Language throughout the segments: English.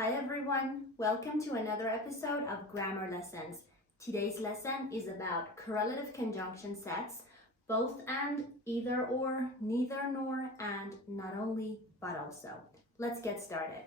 Hi everyone, welcome to another episode of Grammar Lessons. Today's lesson is about correlative conjunction sets, both and, either or, neither nor, and not only, but also. Let's get started.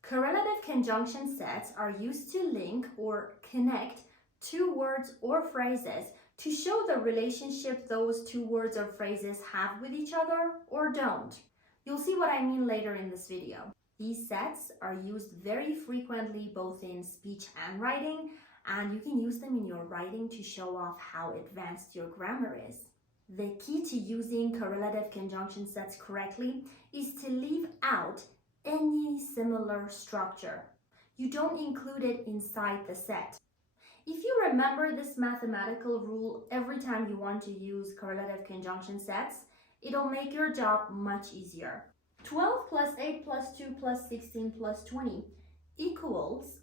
Correlative conjunction sets are used to link or connect two words or phrases to show the relationship those two words or phrases have with each other or don't. You'll see what I mean later in this video. These sets are used very frequently both in speech and writing, and you can use them in your writing to show off how advanced your grammar is. The key to using correlative conjunction sets correctly is to leave out any similar structure. You don't include it inside the set. If you remember this mathematical rule every time you want to use correlative conjunction sets, it'll make your job much easier. 12 plus 8 plus 2 plus 16 plus 20 equals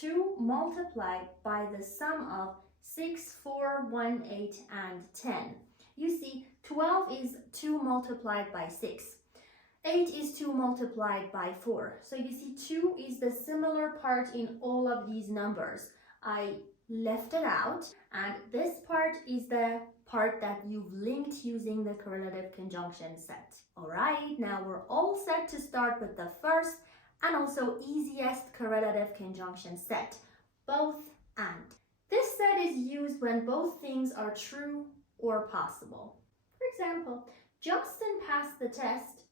2 multiplied by the sum of 6, 4, 1, 8, and 10. You see, 12 is 2 multiplied by 6. 8 is 2 multiplied by 4. So you see, 2 is the similar part in all of these numbers. I left it out, and this part is the part that you've linked using the correlative conjunction set. Alright, now we're all set to start with the first and also easiest correlative conjunction set, both and. This set is used when both things are true or possible. For example, Justin passed the test,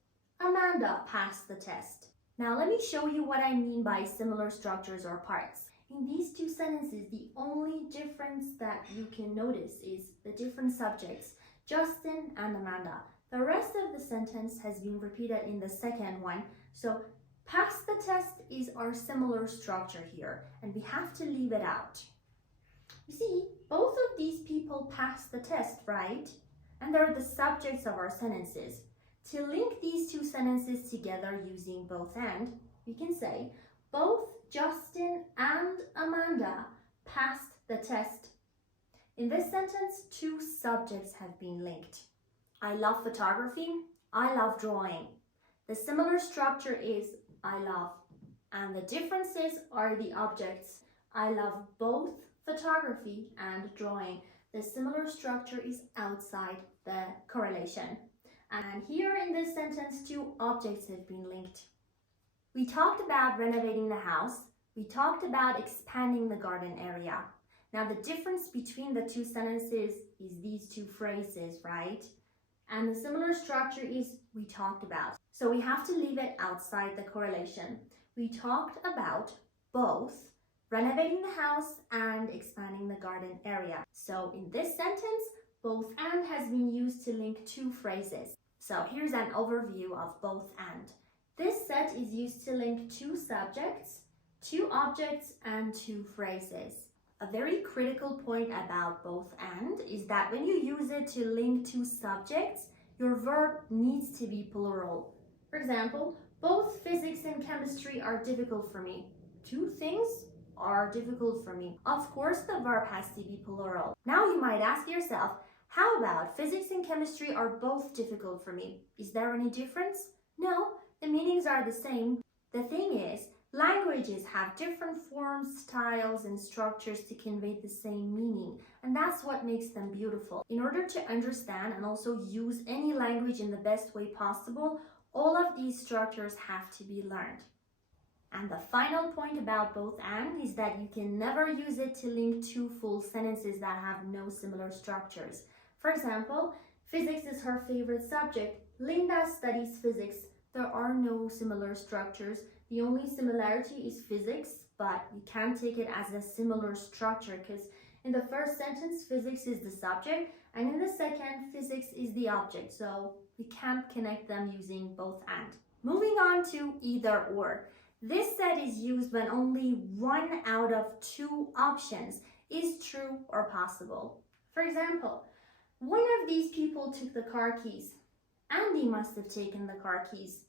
Amanda passed the test. Now let me show you what I mean by similar structures or parts. In these two sentences, the only difference that you can notice is the different subjects, Justin and Amanda. The rest of the sentence has been repeated in the second one. So pass the test is our similar structure here, and we have to leave it out. You see, both of these people passed the test, right? And they're the subjects of our sentences. To link these two sentences together using both and, we can say, both Justin and Amanda passed the test. In this sentence, two subjects have been linked. I love photography, I love drawing. The similar structure is I love, and the differences are the objects. I love both photography and drawing. The similar structure is outside the correlation. And here in this sentence, two objects have been linked. We talked about renovating the house. We talked about expanding the garden area. Now the difference between the two sentences is these two phrases, right? And the similar structure is we talked about. So we have to leave it outside the correlation. We talked about both renovating the house and expanding the garden area. So in this sentence, both and has been used to link two phrases. So here's an overview of both and. This set is used to link two subjects, two objects, and two phrases. A very critical point about both and is that when you use it to link two subjects, your verb needs to be plural. For example, both physics and chemistry are difficult for me. Two things are difficult for me. Of course, the verb has to be plural. Now you might ask yourself, how about physics and chemistry are both difficult for me? Is there any difference? No, the meanings are the same. The thing is, languages have different forms, styles, and structures to convey the same meaning, and that's what makes them beautiful. In order to understand and also use any language in the best way possible, all of these structures have to be learned. And the final point about both and is that you can never use it to link two full sentences that have no similar structures. For example, physics is her favorite subject. Linda studies physics. There are no similar structures. The only similarity is physics, but you can't take it as a similar structure because in the first sentence, physics is the subject, and in the second, physics is the object. So we can't connect them using both and. Moving on to either or. This set is used when only one out of two options is true or possible. For example, one of these people took the car keys. Andy must have taken the car keys.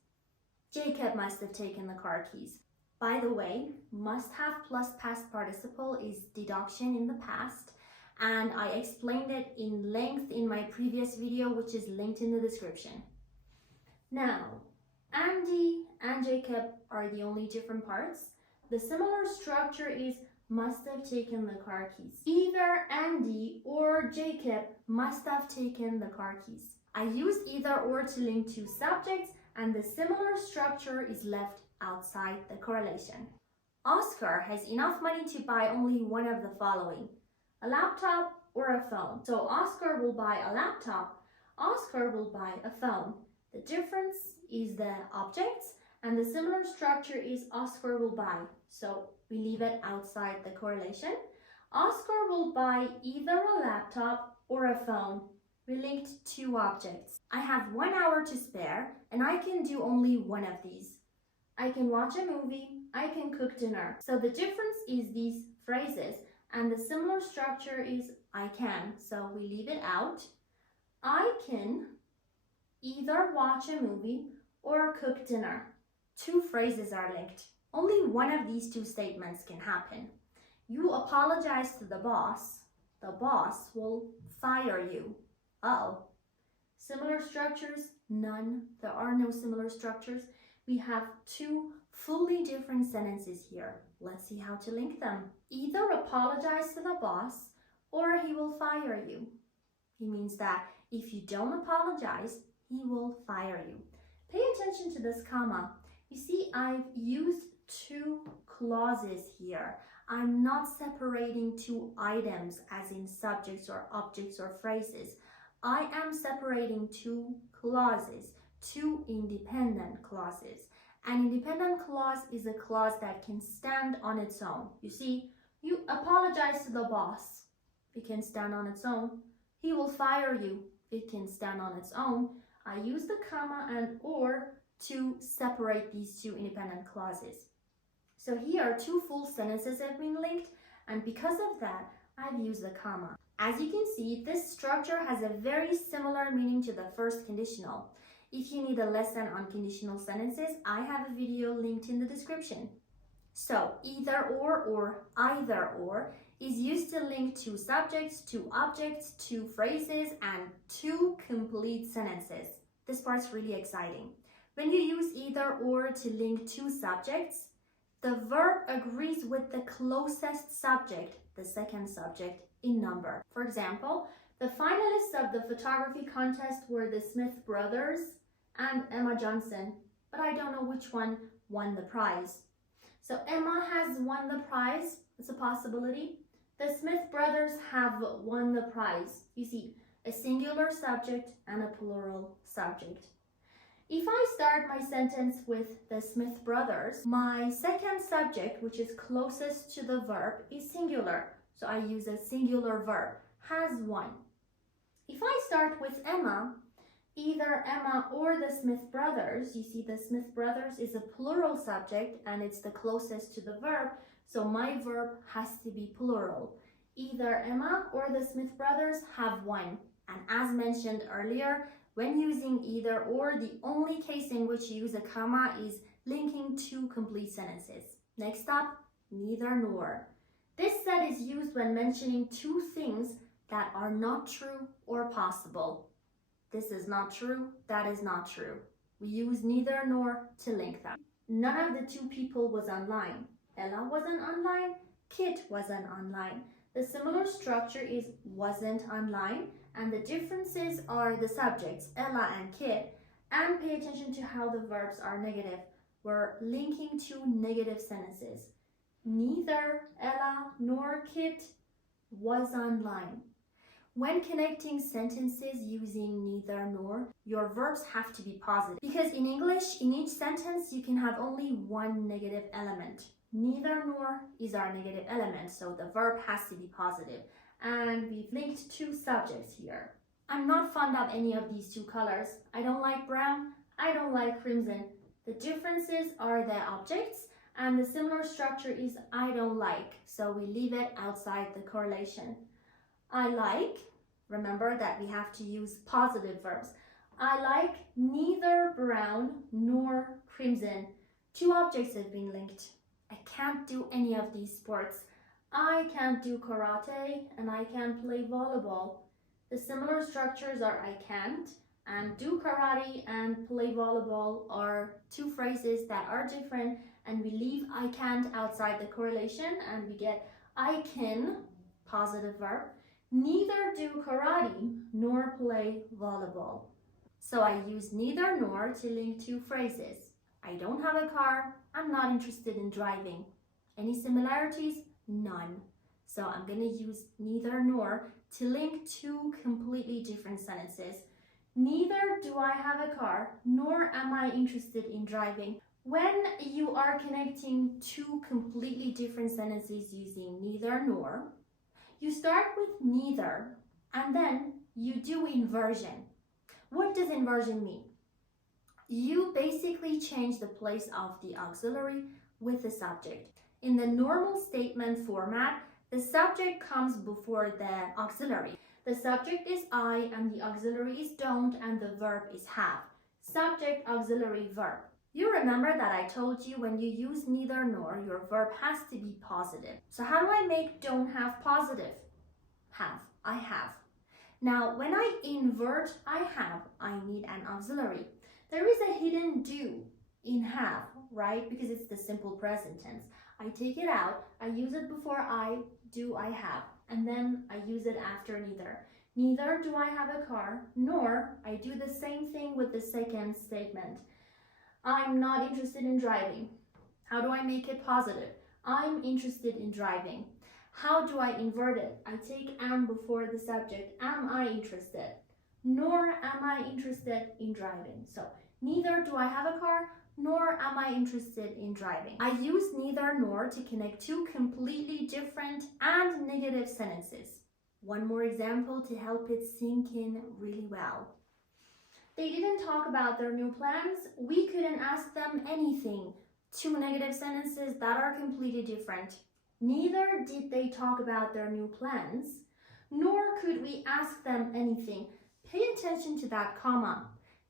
Jacob must have taken the car keys. By the way, must have plus past participle is deduction in the past, and I explained it in length in my previous video, which is linked in the description. Now, Andy and Jacob are the only different parts. the similar structure is must have taken the car keys. Either Andy or Jacob must have taken the car keys. I use either or to link two subjects, and the similar structure is left outside the correlation. Oscar has enough money to buy only one of the following: a laptop or a phone. So Oscar will buy a laptop, Oscar will buy a phone. The difference is the objects, and the similar structure is Oscar will buy. So we leave it outside the correlation. Oscar will buy either a laptop or a phone. We linked two objects. I have 1 hour to spare, and I can do only one of these. I can watch a movie, I can cook dinner. So the difference is these phrases, and the similar structure is I can. So we leave it out. I can either watch a movie or cook dinner. Two phrases are linked. Only one of these two statements can happen. You apologize to the boss will fire you. Uh-oh. Similar structures? None. There are no similar structures. We have two fully different sentences here. Let's see how to link them. Either apologize to the boss or he will fire you. He means that if you don't apologize, he will fire you. Pay attention to this comma. You see, I've used two clauses here. I'm not separating two items as in subjects or objects or phrases. I am separating two clauses, two independent clauses. An independent clause is a clause that can stand on its own. You see, you apologize to the boss. It can stand on its own. He will fire you. It can stand on its own. I use the comma and or to separate these two independent clauses. So here, two full sentences have been linked, and because of that, I've used the comma. As you can see, this structure has a very similar meaning to the first conditional. If you need a lesson on conditional sentences, I have a video linked in the description. So either or either or is used to link two subjects, two objects, two phrases, and two complete sentences. This part's really exciting. When you use either or to link two subjects, the verb agrees with the closest subject, the second subject, in number. For example, the finalists of the photography contest were the Smith brothers and Emma Johnson, but I don't know which one won the prize. So Emma has won the prize, it's a possibility. The Smith brothers have won the prize. You see, a singular subject and a plural subject. If I start my sentence with the Smith brothers, my second subject, which is closest to the verb, is singular. So I use a singular verb, has won. If I start with Emma, either Emma or the Smith brothers, you see the Smith brothers is a plural subject and it's the closest to the verb, so my verb has to be plural. Either Emma or the Smith brothers have won. And as mentioned earlier, when using either or, the only case in which you use a comma is linking two complete sentences. Next up, neither nor. This set is used when mentioning two things that are not true or possible. This is not true, that is not true. We use neither nor to link them. None of the two people was online. Ella wasn't online, Kit wasn't online. The similar structure is wasn't online, and the differences are the subjects, Ella and Kit, and pay attention to how the verbs are negative. We're linking two negative sentences. Neither Ella nor Kit was online. When connecting sentences using neither nor, your verbs have to be positive. Because in English, in each sentence, you can have only one negative element. Neither nor is our negative element, so the verb has to be positive. And we've linked two subjects here. I'm not fond of any of these two colors. I don't like brown, I don't like crimson. The differences are the objects, and the similar structure is I don't like, so we leave it outside the correlation. I like, remember that we have to use positive verbs. I like neither brown nor crimson. Two objects have been linked. I can't do any of these sports. I can't do karate and I can't play volleyball. The similar structures are I can't, and do karate and play volleyball are two phrases that are different, and we leave I can't outside the correlation and we get I can, positive verb, neither do karate nor play volleyball. So I use neither nor to link two phrases. I don't have a car, I'm not interested in driving. Any similarities? None. So I'm going to use neither nor to link two completely different sentences. Neither do I have a car, nor am I interested in driving. When you are connecting two completely different sentences using neither nor, you start with neither and then you do inversion. What does inversion mean? You basically change the place of the auxiliary with the subject. In the normal statement format, the subject comes before the auxiliary. The subject is I and the auxiliary is don't and the verb is have. Subject, auxiliary, verb. You remember that I told you when you use neither nor, your verb has to be positive. So how do I make don't have positive? Have. I have. Now, when I invert I have, I need an auxiliary. There is a hidden do in have, right? Because it's the simple present tense. I take it out, I use it before I do I have, and then I use it after neither. Neither do I have a car, nor I do the same thing with the second statement. I'm not interested in driving. How do I make it positive? I'm interested in driving. How do I invert it? I take am before the subject. Am I interested? Nor am I interested in driving. So neither do I have a car, nor am I interested in driving. I use neither nor to connect two completely different and negative sentences. One more example to help it sink in really well. They didn't talk about their new plans. We couldn't ask them anything. Two negative sentences that are completely different. Neither did they talk about their new plans, nor could we ask them anything. Pay attention to that comma.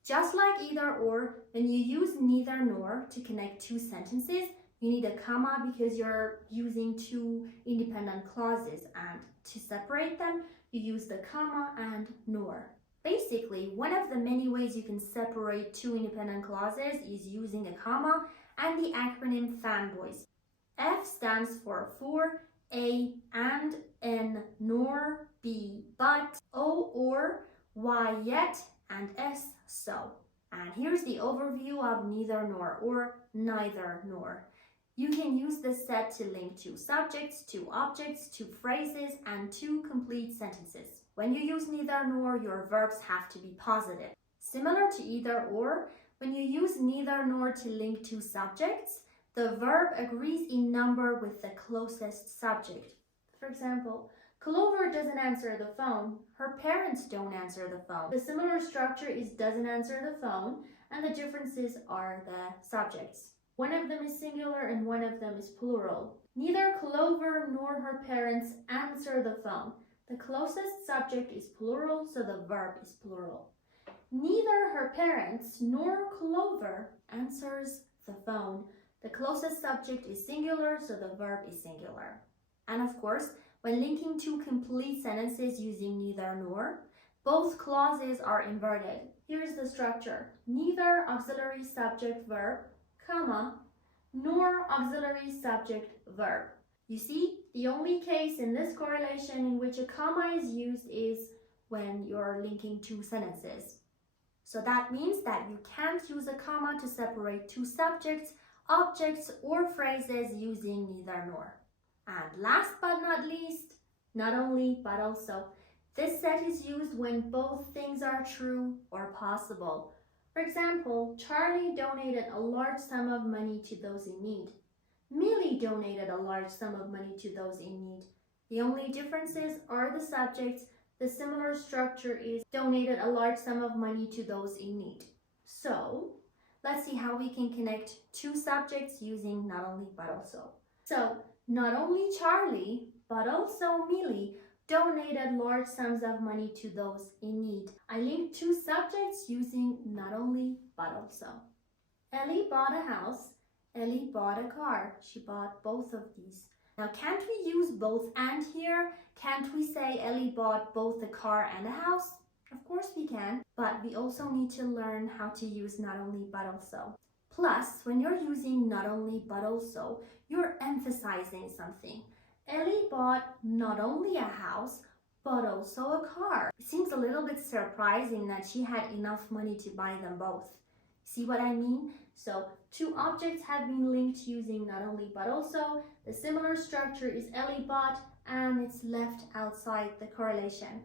Just like either or, when you use neither nor to connect two sentences, you need a comma because you're using two independent clauses, and to separate them, you use the comma and nor. Basically, one of the many ways you can separate two independent clauses is using a comma and the acronym fanboys. F stands for, A and, N nor, B but, O or, Y yet, and S so. And here's the overview of neither nor or neither nor. You can use this set to link two subjects, two objects, two phrases, and two complete sentences. When you use neither nor, your verbs have to be positive. Similar to either or, when you use neither nor to link two subjects, the verb agrees in number with the closest subject. For example, Clover doesn't answer the phone. Her parents don't answer the phone. The similar structure is doesn't answer the phone, and the differences are the subjects. One of them is singular and one of them is plural. Neither Clover nor her parents answer the phone. The closest subject is plural, so the verb is plural. Neither her parents nor Clover answers the phone. The closest subject is singular, so the verb is singular. And of course, when linking two complete sentences using neither nor, both clauses are inverted. Here's the structure. Neither auxiliary subject verb, comma, nor auxiliary subject verb. You see, the only case in this correlation in which a comma is used is when you're linking two sentences. So that means that you can't use a comma to separate two subjects, objects, or phrases using neither nor. And last but not least, not only but also, this set is used when both things are true or possible. For example, Charlie donated a large sum of money to those in need. Millie donated a large sum of money to those in need. The only differences are the subjects. The similar structure is donated a large sum of money to those in need. So, let's see how we can connect two subjects using not only but also. So, not only Charlie, but also Millie donated large sums of money to those in need. I linked two subjects using not only but also. Ellie bought a house. Ellie bought a car. She bought both of these. Now, can't we use both and here? Can't we say Ellie bought both a car and a house? Of course we can, but we also need to learn how to use not only but also. Plus, when you're using not only but also, you're emphasizing something. Ellie bought not only a house, but also a car. It seems a little bit surprising that she had enough money to buy them both. See what I mean? So, two objects have been linked using not only but also. The similar structure is Ellie bought, and it's left outside the correlation.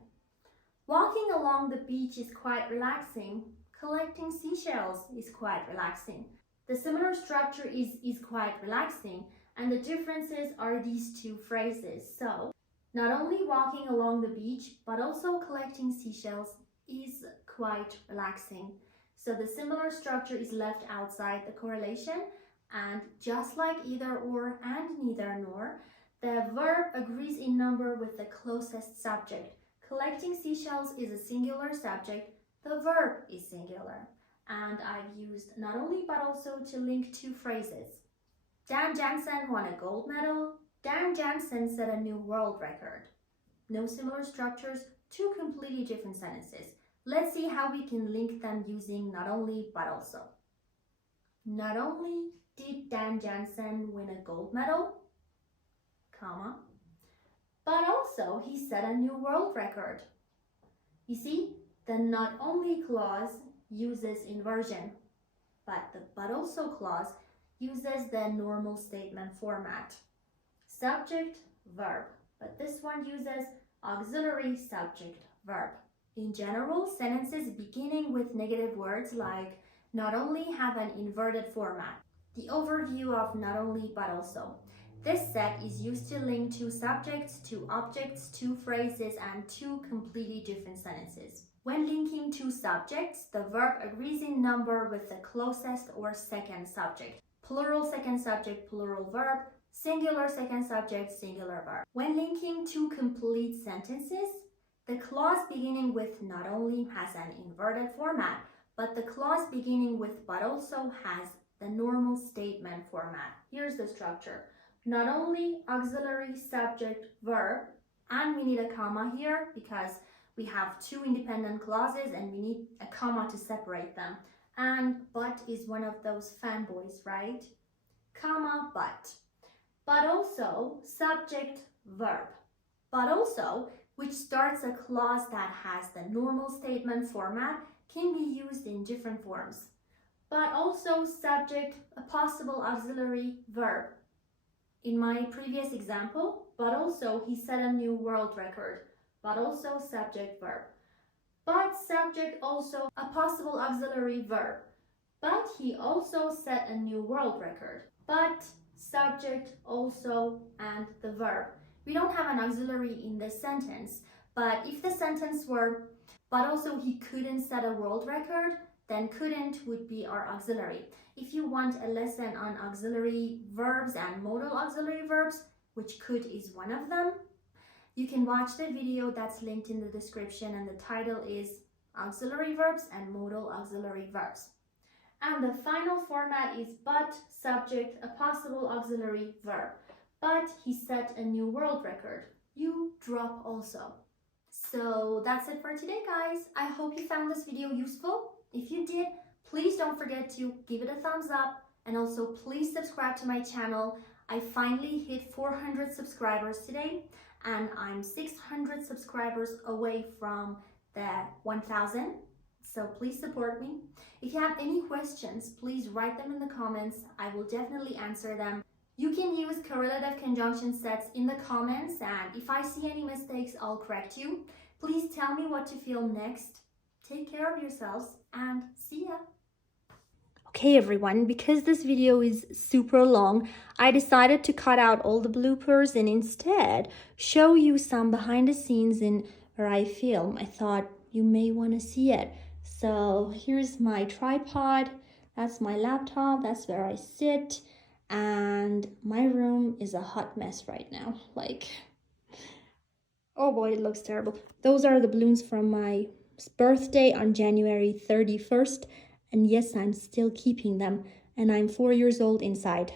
Walking along the beach is quite relaxing. Collecting seashells is quite relaxing. The similar structure is quite relaxing, and the differences are these two phrases. So, not only walking along the beach, but also collecting seashells is quite relaxing. So the similar structure is left outside the correlation, and just like either or and neither nor, the verb agrees in number with the closest subject. Collecting seashells is a singular subject, the verb is singular. And I've used not only but also to link two phrases. Dan Jansen won a gold medal. Dan Jansen set a new world record. No similar structures, two completely different sentences. Let's see how we can link them using not only but also. Not only did Dan Jansen win a gold medal, comma, but also he set a new world record. You see, the not only clause uses inversion, but the but also clause uses the normal statement format. Subject, verb, but this one uses auxiliary subject, verb. In general, sentences beginning with negative words like not only have an inverted format. The overview of not only but also. This set is used to link two subjects, two objects, two phrases, and two completely different sentences. When linking two subjects, the verb agrees in number with the closest or second subject. Plural second subject, plural verb, singular second subject, singular verb. When linking two complete sentences, the clause beginning with not only has an inverted format, but the clause beginning with but also has the normal statement format. Here's the structure. Not only auxiliary subject verb, and we need a comma here because we have two independent clauses and we need a comma to separate them. And but is one of those fanboys, right? Comma, but. But also subject verb. But also, which starts a clause that has the normal statement format, can be used in different forms. But also subject, a possible auxiliary verb. In my previous example, but also he set a new world record. But also subject verb. But subject also a possible auxiliary verb. But he also set a new world record. But subject also and the verb. We don't have an auxiliary in this sentence, but if the sentence were but also he couldn't set a world record, then couldn't would be our auxiliary. If you want a lesson on auxiliary verbs and modal auxiliary verbs, which could is one of them, you can watch the video that's linked in the description, and the title is Auxiliary Verbs and Modal Auxiliary Verbs. And the final format is but, subject, a possible auxiliary verb. But he set a new world record. You drop also. So that's it for today, guys. I hope you found this video useful. If you did, please don't forget to give it a thumbs up, and also please subscribe to my channel. I finally hit 400 subscribers today, and I'm 600 subscribers away from the 1000. So please support me. If you have any questions, please write them in the comments. I will definitely answer them. You can use correlative conjunction sets in the comments, and if I see any mistakes, I'll correct you. Please tell me what to film next. Take care of yourselves, and see ya. Okay everyone, because this video is super long, I decided to cut out all the bloopers and instead show you some behind the scenes in where I film. I thought you may want to see it. So here's my tripod, that's my laptop, that's where I sit, and my room is a hot mess right now. Like, oh boy, it looks terrible. Those are the balloons from my birthday on January 31st. And yes, I'm still keeping them, and I'm 4 years old inside.